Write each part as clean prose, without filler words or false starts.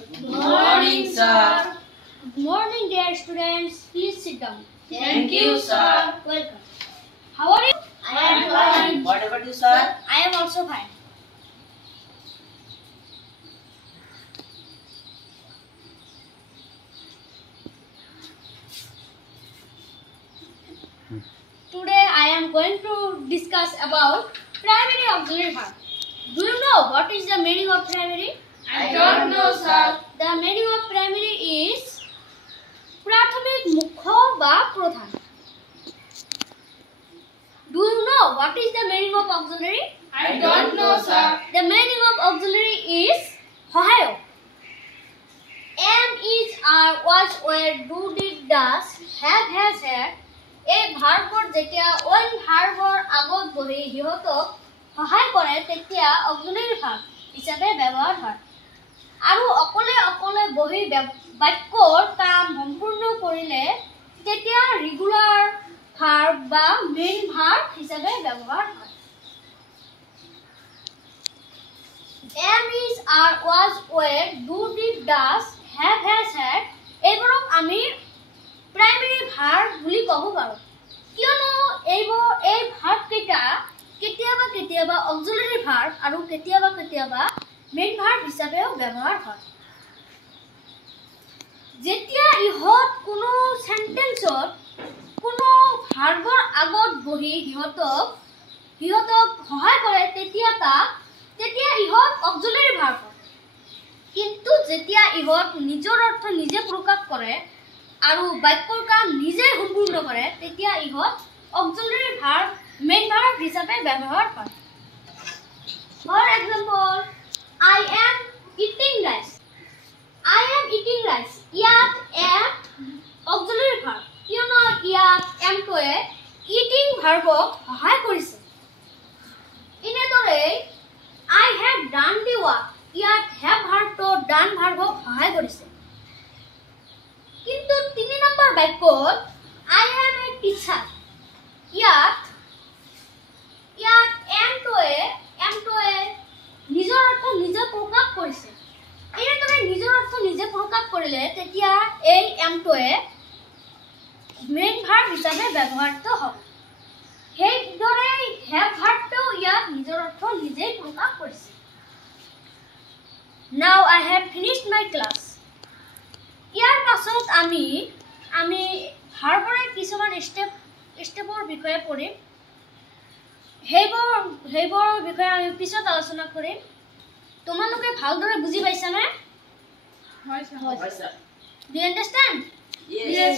Good morning, sir. Good morning, dear students. Please sit down. Thank you, sir. Welcome. How are you? I am fine. What about you, sir? I am also fine. Today I am going to discuss about primary auxiliary verb. Do you know what is the meaning of primary? I don't know, sir. The meaning of primary is প্রাথমিক মুখ্য বা প্রধান. Do you know what is the meaning of auxiliary? I don't know, sir. The meaning of auxiliary is সহায়ক. Am, is, are, was, were, do, did, does, have, has, had. এই ভাৰ্বৰ যেতিয়া অইন ভাৰ্বৰ আগত বহি সিহঁতক সহায় কৰে তেতিয়া অক্সিলাৰী ভাৰ্ব হিচাপে ব্যৱহাৰ হয় আৰু অকলে অকলে বহি বাক্যৰ কাম সম্পূৰ্ণ কৰিলে তেতিয়া ৰেগুলাৰ ভাৰ্ব বা মেইন ভাৰ্ব হিচাপে ব্যৱহাৰ হয় am, is, are, was, were, do, did, does, have, has, had. এইবোৰক আমি প্ৰাইমেৰী ভাৰ্ব বুলি ক'ব পাৰোঁ কিয়নো এই ভাৰ্ব কেইটা কেতিয়াবা কেতিয়াবা অক্সিলাৰী ভাৰ্ব আৰু কেতিয়াবা কেতিয়াবা মেইন ভাৰ্ব হিচাপেও ব্যৱহাৰ হয় যেতিয়া ইহঁত কোনো সেন্টেন্সত কোনো ভাৰ্বৰ আগত বহি সিহঁতক সহায় কৰে তেতিয়া ইহঁত অক্সিলাৰী ভাৰ্ব হয় কিন্তু যেতিয়া ইহঁত নিজৰ অৰ্থ নিজে প্ৰকাশ কৰে আৰু বাক্যৰ কাম নিজে সম্পূৰ্ণ কৰে তেতিয়া ইহঁত অক্সিলাৰী ভাৰ্ব মেইন ভাৰ্ব হিচাপে ব্যৱহাৰ হয় for example I am eating rice. I am eating rice. ইয়াত am auxiliary verb. কিয়নো ইয়াত am টোৱে eating ভাৰ্বক সহায় কৰিছে ইনেদৰে I have done the work. ইয়াত have ভাৰ্বটো done ভাৰ্বক সহায় কৰিছে কিন্তু 3 নম্বৰ বাক্যত I am a teacher. ইয়াত am টোৱে নিজৰ অৰ্থ নিজে প্ৰকাশ কৰিছে এনেদৰে নিজৰ অৰ্থ নিজে প্ৰকাশ কৰিলে তেতিয়া এই am টোৱে মেইন ভাৰ্ব হিচাপে ব্যৱহৃত হয় সেইদৰে have ভাৰ্বটো ইয়াত নিজৰ অৰ্থ নিজে প্ৰকাশ কৰিছে Now I have finished my class. ইয়াৰ পাছত আমি ভাৰ্বৰে কিছুমান ষ্টেপৰ বিষয়ে পঢ়িম সেইবোৰৰ বিষয়ে আমি পিছত আলোচনা কৰিম তোমালোকে ভালদৰে বুজি পাইছানে Hi, sir. Do you understand? Yes.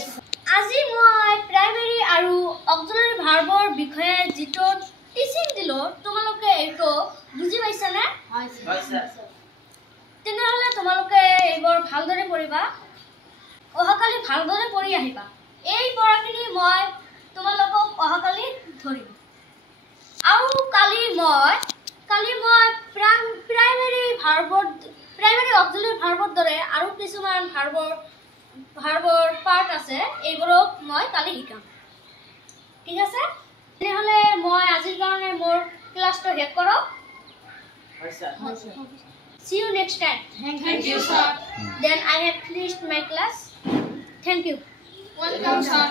আজি মই প্ৰাইমেৰী আৰু অক্সিলাৰী ভাৰ্বৰ বিষয়ে যিটো টিচিং দিলো তোমালোকে এইটো বুজি পাইছানে Hi, sir. তেনেহলে তোমালোকে এইবোৰ ভালদৰে পঢ়িবা অহাকালি ভালদৰে পঢ়ি আহিবা এই পঢ়াখিনি মই তোমালোকক অহাকালি ধৰিম আৰু কালি মই প্ৰাইমেৰী অক্সিলাৰী ভাৰ্বৰ দৰে আৰু কিছুমান ভাৰ্বৰ পাৰ্ট আছে এইবোৰক মই কালি শিকাম ঠিক আছে তেনেহলে মই আজিৰ কাৰণে মোৰ ক্লাছটো শেষ কৰোঁ Hi, sir. See you next time. Thank you, sir. Then I have finished my class. Thank you. Welcome, sir.